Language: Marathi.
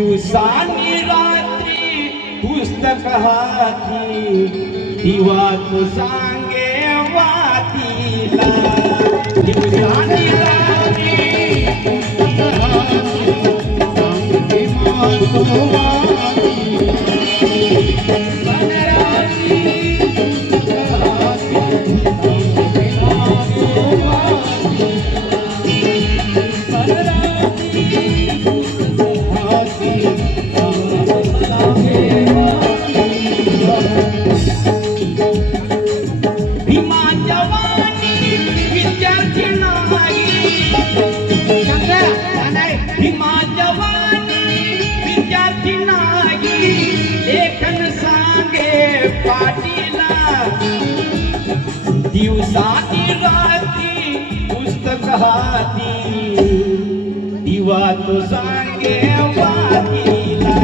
दिवसानी रात्री पुस्तक हाती दिवा तो सांगे वातीला दिवसानी रात्री पुस्तक हाती सांगे दिवसानी रात्री पुस्तक हाती दिवा तो सांगे वातीला